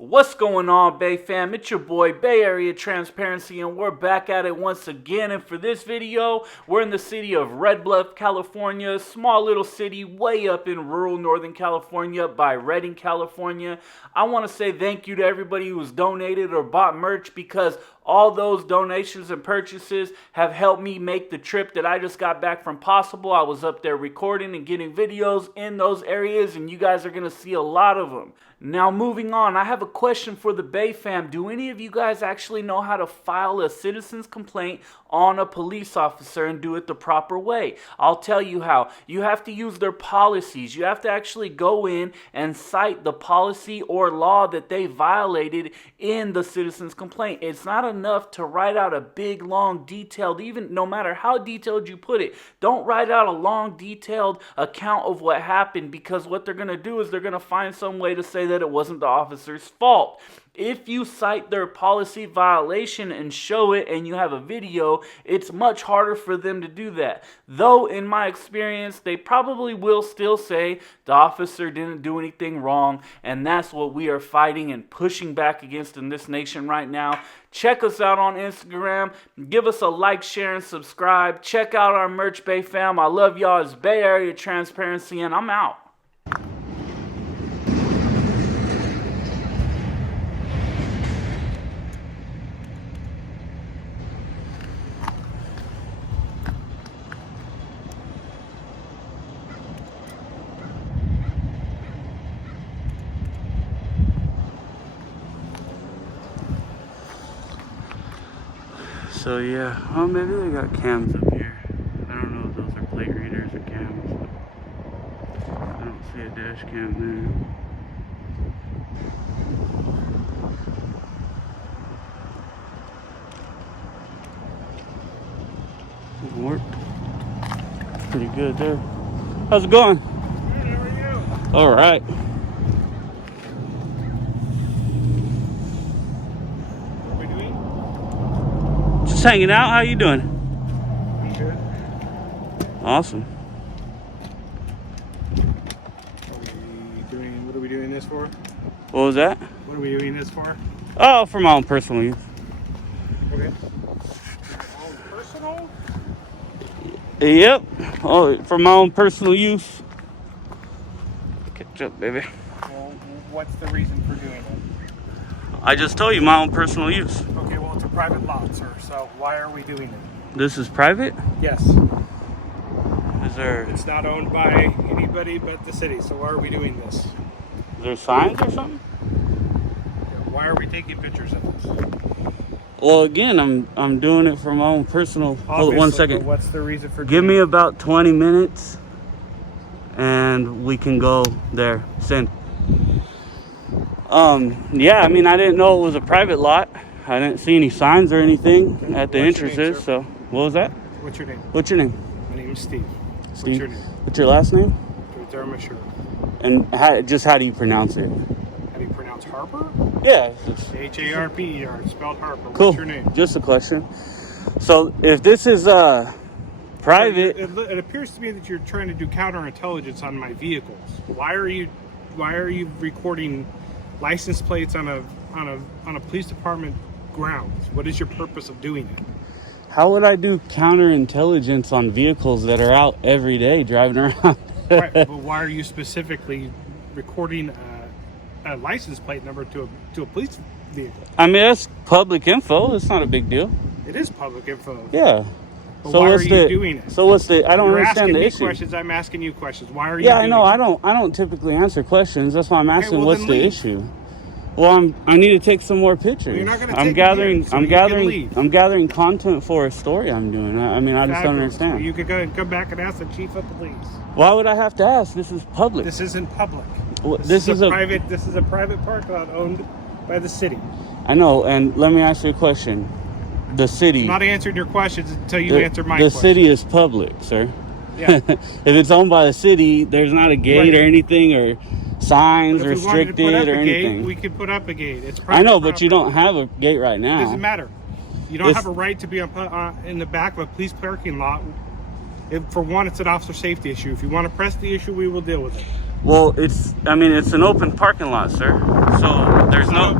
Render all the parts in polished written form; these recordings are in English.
What's going on, Bay fam? It's your boy, Bay Area Transparency, and we're back at it once again. And for this video, we're in the city of Red Bluff, California, a small little city way up in rural Northern California by Redding, California. I want to say thank you to everybody who's donated or bought merch, because all those donations and purchases have helped me make the trip that I just got back from possible. I was up there recording and getting videos in those areas, and you guys are going to see a lot of them. Now, moving on, I have a question for the Bay fam. Do any of you guys actually know how to file a citizen's complaint on a police officer and do it the proper way? I'll tell you how. You have to use their policies. You have to actually go in and cite the policy or law that they violated in the citizen's complaint. It's not enough to write out a big, long, detailed, even no matter how detailed you put it, don't write out a long, detailed account of what happened, because what they're going to do is they're going to find some way to say that it wasn't the officer's fault. If you cite their policy violation and show it and you have a video, it's much harder for them to do that. Though, in my experience, they probably will still say the officer didn't do anything wrong, and that's what we are fighting and pushing back against in this nation right now. Check us out on Instagram. Give us a like, share, and subscribe. Check out our merch, Bay fam. I love y'all. It's Bay Area Transparency, and I'm out. So yeah, oh, maybe they got cams up here. I don't know if those are plate readers or cams. I don't see a dash cam there. It worked. Pretty good there. How's it going? Good, how are you? All right. Just hanging out. How you doing? I'm good. Awesome. What are we doing this for? What was that? What are we doing this for? Oh, for my own personal use. Okay. All personal? Yep. Oh, for my own personal use. Catch up, baby. Well, what's the reason for doing it? I just told you, my own personal use. Okay, well, it's a private lot, sir, so why are we doing it? This is private? Yes. Is there It's not owned by anybody but the city, so why are we doing this? is there signs or something? Why are we taking pictures of this? Well, again, I'm doing it for my own personal. Hold it one Obviously, second. but what's the reason for Give doing me it? about 20 minutes and we can go there. Send. Yeah, I mean, I didn't know it was a private lot. I didn't see any signs or anything Okay. at the What's your entrances. name, So, what was that? What's your name? What's your name? My name is Steve. Steve. What's your name? What's your last name? Dermashire. And how do you pronounce it? How do you pronounce Harper? Yeah. It's H-A-R-P-E-R, spelled Harper. cool. What's your name? Just a question. So, if this is private, It appears to me that you're trying to do counterintelligence on my vehicles. Why are you recording license plates on a police department grounds? What is your purpose of doing it? how would I do counterintelligence on vehicles that are out every day driving around? Right, but why are you specifically recording a license plate number to a police vehicle? I mean, that's public info. It's not a big deal. It is public info. Yeah. But So why what's are you the doing it? So what's the? I don't You're understand asking the me issue. questions. I'm asking you questions. Why are you? Yeah, I doing know. it? I don't typically answer questions. That's why I'm asking. well, What's then the leave. issue? Well, I need to take some more pictures. Well, you're not gonna I'm take gathering. them, so I'm you can gathering. leave. I'm gathering content for a story I'm doing. I mean, I just don't Fabulous. understand. You could go and come back and ask the chief of police. Why would I have to ask? This is public. This isn't public. Well, This is a a private parking lot owned by the city. I know. And let me ask you a question. The city. I'm not answering your questions until you the, answer my the question. city is public, sir. Yeah. If it's owned by the city, there's not a gate Right. or anything, or signs If we wanted to put restricted up or a gate, anything. we could put up a gate. It's I private know, but you property. don't have a gate right It now. doesn't matter. You don't It's- have a right to be in the back of a police parking lot. For one, it's an officer safety issue. If you want to press the issue, we will deal with it. Well, it's an open parking lot, sir. So there's no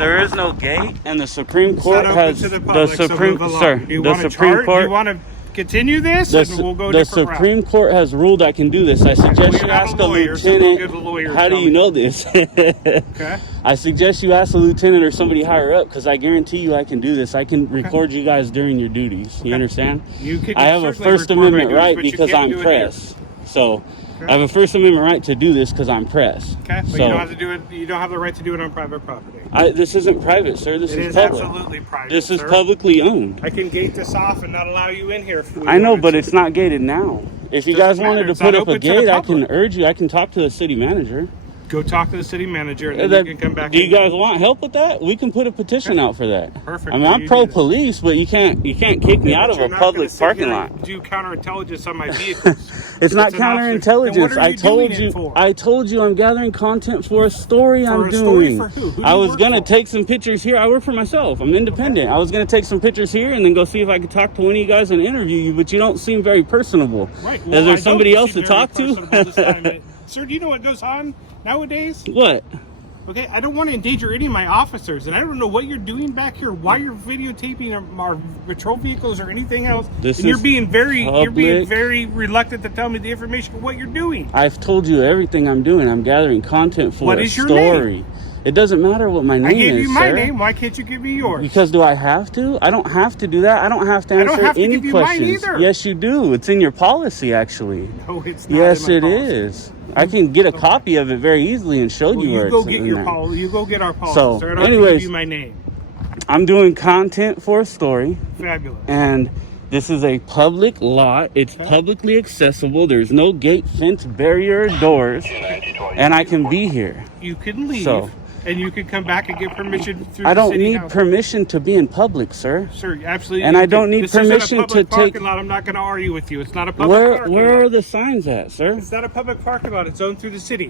There is no gate, and the Supreme It's Court not open has to the public, the Supreme so move along. sir. Do you The want to Supreme chart? Do Court. you want to continue this, and we'll go a The different route? Supreme Court has ruled I can do this. I suggest you ask a lieutenant. How do you know this? Okay. I suggest you ask a lieutenant or somebody higher up, because I guarantee you I can do this. I can record you guys during your duties. You understand? I have a First Amendment right because I'm press. So I have a First Amendment right to do this because I'm press. Okay, but so, you don't have to do it. You don't have the right to do it on private property. This isn't private, sir. This is public. Absolutely private. This is publicly owned. I can gate this off and not allow you in here. I know, but it's not gated now. If you guys wanted to put up a gate, I can urge you. I can talk to the city manager. Go talk to the city manager, and then you can come back. Do you guys want help with that? We can put a petition out for that. Perfect. I mean, I'm pro-police, but you can't kick me out of a public parking lot. Do counterintelligence on my vehicles? It's not counterintelligence. I told you I'm gathering content for a story I'm doing. For who? I was gonna take some pictures here. I work for myself. I'm independent. Okay. I was gonna take some pictures here and then go see if I could talk to one of you guys and interview you, but you don't seem very personable. Right. Well, is there somebody else to talk to? Sir, do you know what goes on nowadays? What? Okay, I don't want to endanger any of my officers, and I don't know what you're doing back here, why you're videotaping our patrol vehicles or anything else. You're being very reluctant to tell me the information of what you're doing. I've told you everything I'm doing. I'm gathering content for a story. Name? It doesn't matter what my name is, I gave you my sir. name. Why can't you give me yours? Because do I have to? I don't have to do that. I don't have to answer any questions. I don't have to give you mine either. Yes, you do. It's in your policy, actually. No, it's not. Yes, it is. I can get a copy of it very easily and show you where it's in there. You go get our policy. So, sir, and anyways, I'll give you my name. I'm doing content for a story. Fabulous. And this is a public lot. It's publicly accessible. There's no gate, fence, barrier, doors. And I can be here. You can leave. And you can come back and get permission through I don't the city need permission to be in public, sir. Sir, absolutely. And I don't need permission to take. Parking lot. I'm not going to argue with you. It's not a public parking lot. Where are the signs at, sir? It's not a public parking lot. It's owned through the city.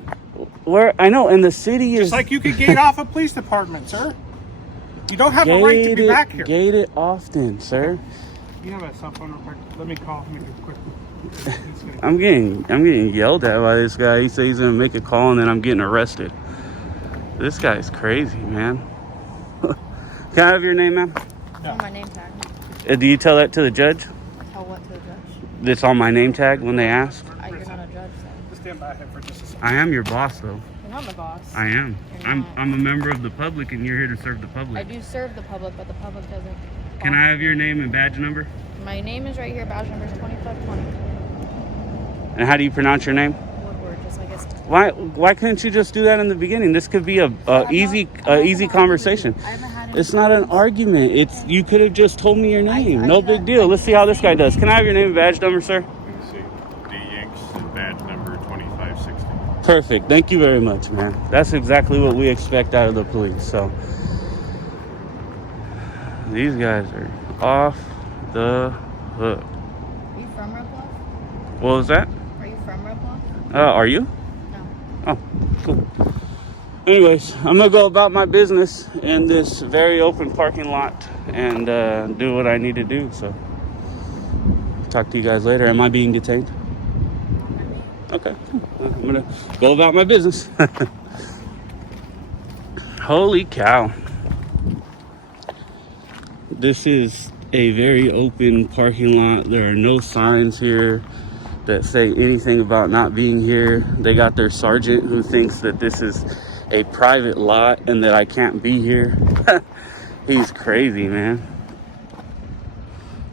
Where I know, and the city is just like you could gate off a police department, sir. You don't have a right to be back here. Gate it often, sir. You have a cell phone real quick. Let me call. Make it quick. I'm getting yelled at by this guy. He says he's gonna make a call, and then I'm getting arrested. This guy's crazy, man. Can I have your name, ma'am? No. My name tag. Do you tell that to the judge? Tell what to the judge? It's on my name tag when they ask? You're not a judge, so. Just stand by him for just a second. I am your boss, though. You're not my boss. I am. I'm a member of the public, and you're here to serve the public. I do serve the public, but the public doesn't. Can I have your name and badge number? My name is right here. Badge number is 2520. And how do you pronounce your name? Why couldn't you just do that in the beginning? This could be a easy conversation. It's not an argument. It's you could have just told me your name. No big deal. Let's see how this guy does. Can I have your name and badge number, sir? D. Yanks and badge number 2560. Perfect. Thank you very much, man. That's exactly what we expect out of the police. So these guys are off the hook. Are you from Red Bluff? What was that? Are you from Red Bluff? Are you? Oh, cool. Anyways, I'm gonna go about my business in this very open parking lot and do what I need to do. So, talk to you guys later. Am I being detained? Okay, I'm gonna go about my business. Holy cow. This is a very open parking lot. There are no signs here that say anything about not being here. They got their sergeant who thinks that this is a private lot and that I can't be here. He's crazy, man.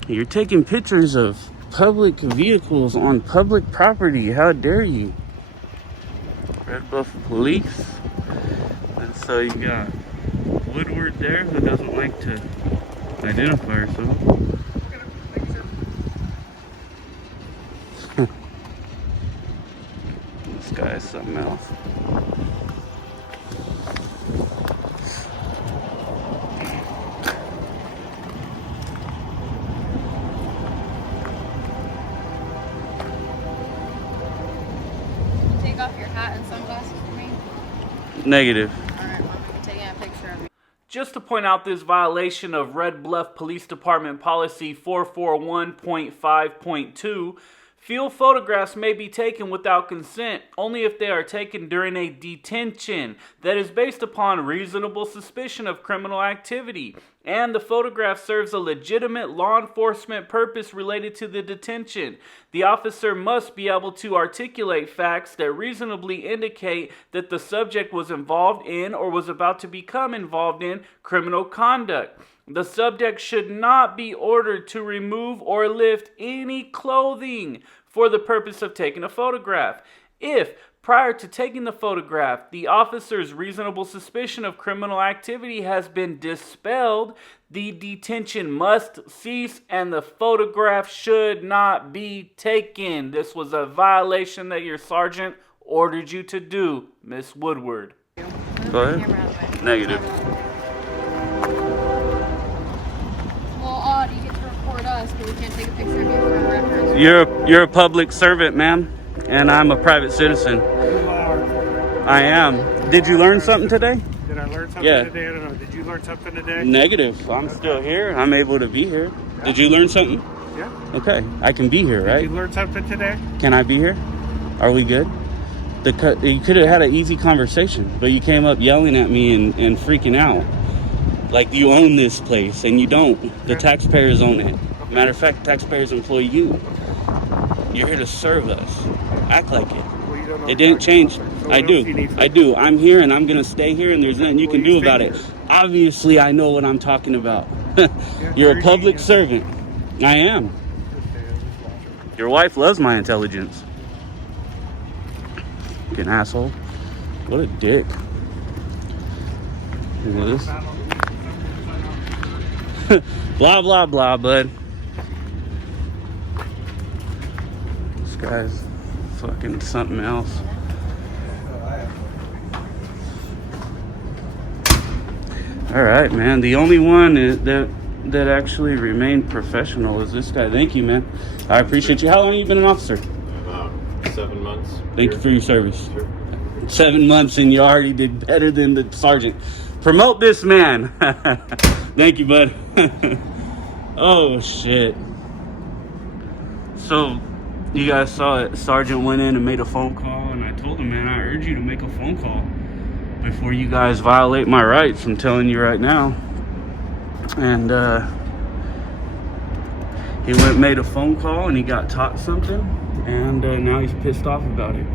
You're taking pictures of public vehicles on public property. How dare you? Red Bluff Police. And so you got Woodward there who doesn't like to identify herself. This guy is something else. Take off your hat and sunglasses for me? Negative. Alright, Mom, I'm taking a picture of you. Just to point out this violation of Red Bluff Police Department Policy 441.5.2, Field photographs may be taken without consent only if they are taken during a detention that is based upon reasonable suspicion of criminal activity, and the photograph serves a legitimate law enforcement purpose related to the detention. The officer must be able to articulate facts that reasonably indicate that the subject was involved in or was about to become involved in criminal conduct. The subject should not be ordered to remove or lift any clothing for the purpose of taking a photograph. If, prior to taking the photograph, the officer's reasonable suspicion of criminal activity has been dispelled, the detention must cease and the photograph should not be taken. This was a violation that your sergeant ordered you to do, Miss Woodward. Go ahead. Negative. Well, you get to report us, but we can't take a picture of you for reference. You're a public servant, ma'am, and I'm a private citizen. I am. Did you learn something today? Did I learn something today? I don't know. Did you learn something today? Negative. I'm still here. I'm able to be here. Did you learn something? Yeah. Okay. I can be here, right? Did you learn something today? Can I be here? Are we good? You could have had an easy conversation, but you came up yelling at me and freaking out. Like you own this place, and you don't. The taxpayers own it. Matter of fact, taxpayers employ you. You're here to serve us. Act like it. Well, you don't know It didn't change. So I do. I'm here, and I'm going to stay here, and there's nothing you can do about it. Obviously, I know what I'm talking about. You're a public servant. I am. Your wife loves my intelligence. Fucking asshole. What a dick. Look at this. Blah, blah, blah, bud. This guy's fucking something else. All right, man. The only one that actually remained professional is this guy. Thank you, man. I appreciate you. How long have you been an officer? About 7 months. Thank you for your service. Sure. 7 months and you already did better than the sergeant. Promote this man. Thank you, bud. Oh, shit. So, you guys saw it. Sergeant went in and made a phone call, and I told him, man, I urge you to make a phone call before you guys violate my rights. I'm telling you right now. And he went and made a phone call, and he got taught something, and now he's pissed off about it.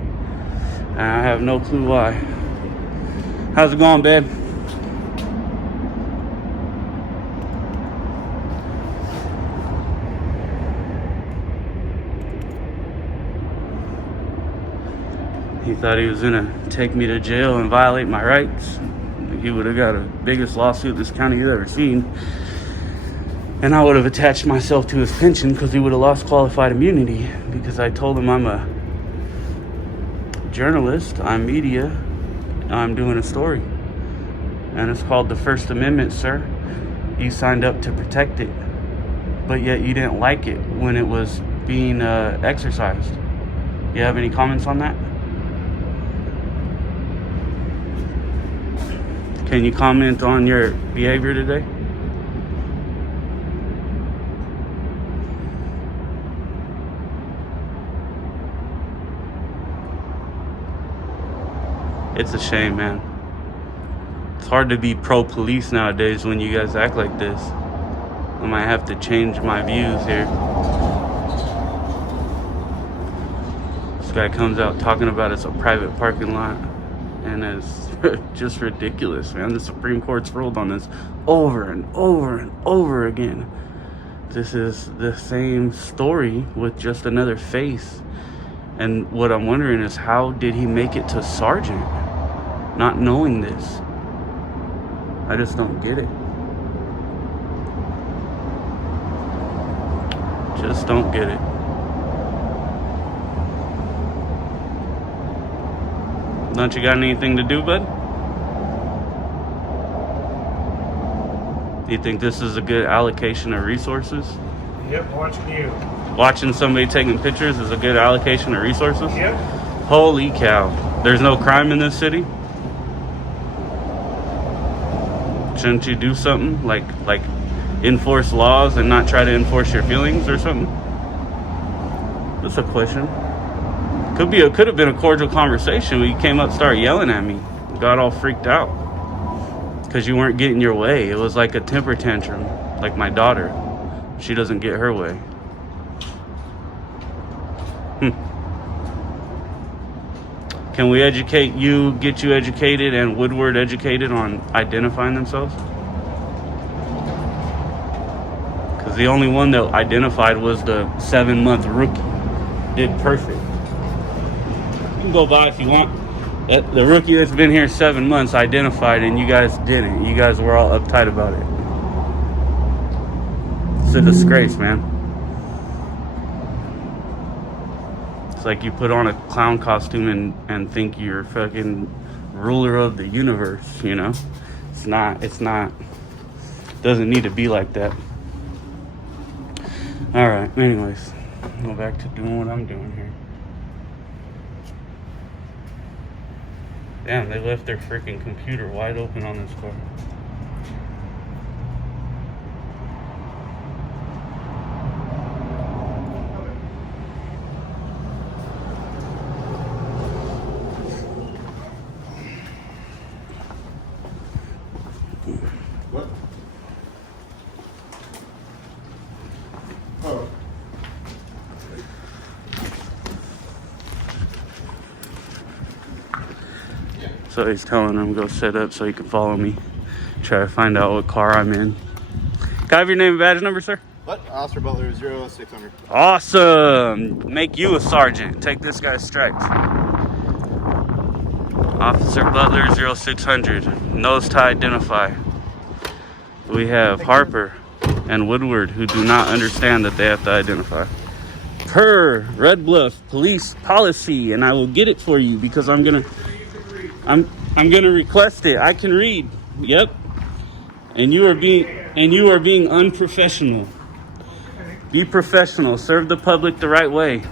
And I have no clue why. How's it going, babe? He thought he was gonna take me to jail and violate my rights. He would have got the biggest lawsuit this county's ever seen. And I would have attached myself to his pension because he would have lost qualified immunity, because I told him I'm a journalist, I'm media, I'm doing a story. And it's called the First Amendment, sir. You signed up to protect it, but yet you didn't like it when it was being exercised. You have any comments on that? Can you comment on your behavior today? It's a shame, man. It's hard to be pro-police nowadays when you guys act like this. I might have to change my views here. This guy comes out talking about it's a private parking lot, and it's just ridiculous, man. The Supreme Court's ruled on this over and over and over again. This is the same story with just another face. And what I'm wondering is, how did he make it to sergeant not knowing this? I just don't get it. Just don't get it. Don't you got anything to do, bud? Do you think this is a good allocation of resources? Yep, watching you. Watching somebody taking pictures is a good allocation of resources? Yep. Holy cow. There's no crime in this city? Shouldn't you do something like enforce laws and not try to enforce your feelings or something? That's a question. Could have been a cordial conversation. We came up, started yelling at me, got all freaked out because you weren't getting your way. It was like a temper tantrum, like my daughter. She doesn't get her way. Can we educate you, get you educated, and Woodward educated on identifying themselves? Because the only one that identified was the 7-month rookie. Did perfect. You can go by if you want. The rookie that's been here 7 months identified, and you guys didn't. You guys were all uptight about it. It's a disgrace, man. It's like you put on a clown costume and think you're fucking ruler of the universe, you know? It's not. It doesn't need to be like that. All right, anyways, go back to doing what I'm doing here. Damn, they left their freaking computer wide open on this car. What? Oh. So he's telling him go set up so he can follow me. Try to find out what car I'm in. Can I have your name and badge number, sir? What? Officer Butler 0600. Awesome. Make you a sergeant. Take this guy's stripes. Officer Butler 0600. Knows to identify. We have Harper and Woodward who do not understand that they have to identify. Per Red Bluff police policy, and I will get it for you because I'm gonna request it. I can read. Yep. And you are being unprofessional. Be professional. Serve the public the right way.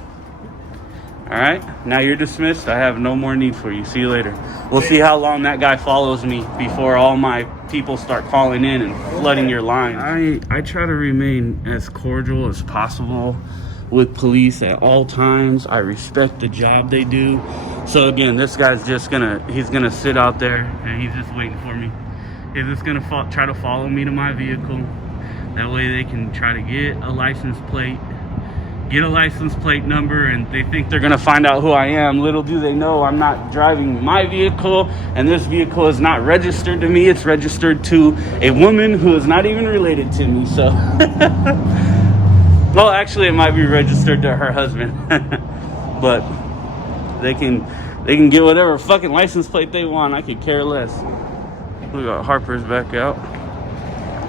All right. Now you're dismissed. I have no more need for you. See you later. We'll see how long that guy follows me before all my people start calling in and flooding your line. I try to remain as cordial as possible with police at all times. I respect the job they do. So again, this guy's just he's gonna sit out there and he's just waiting for me. He's just gonna try to follow me to my vehicle. That way they can try to get a license plate number, and they think they're gonna find out who I am. Little do they know I'm not driving my vehicle, and this vehicle is not registered to me. It's registered to a woman who is not even related to me. So, well, actually, it might be registered to her husband, but they can get whatever fucking license plate they want. I could care less. We got Harper's back out.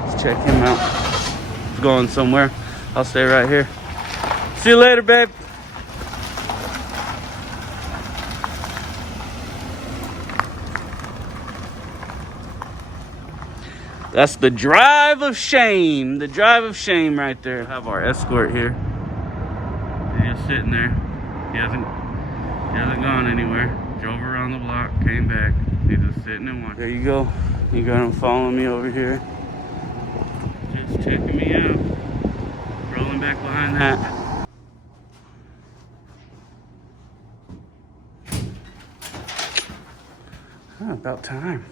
Let's check him out. He's going somewhere. I'll stay right here. See you later, babe. That's the drive of shame. The drive of shame right there. Have our escort here. He's just sitting there. He hasn't gone anywhere. Drove around the block, came back. He's just sitting and watching. There you go. You got him following me over here. Just checking me out. Rolling back behind that. About time.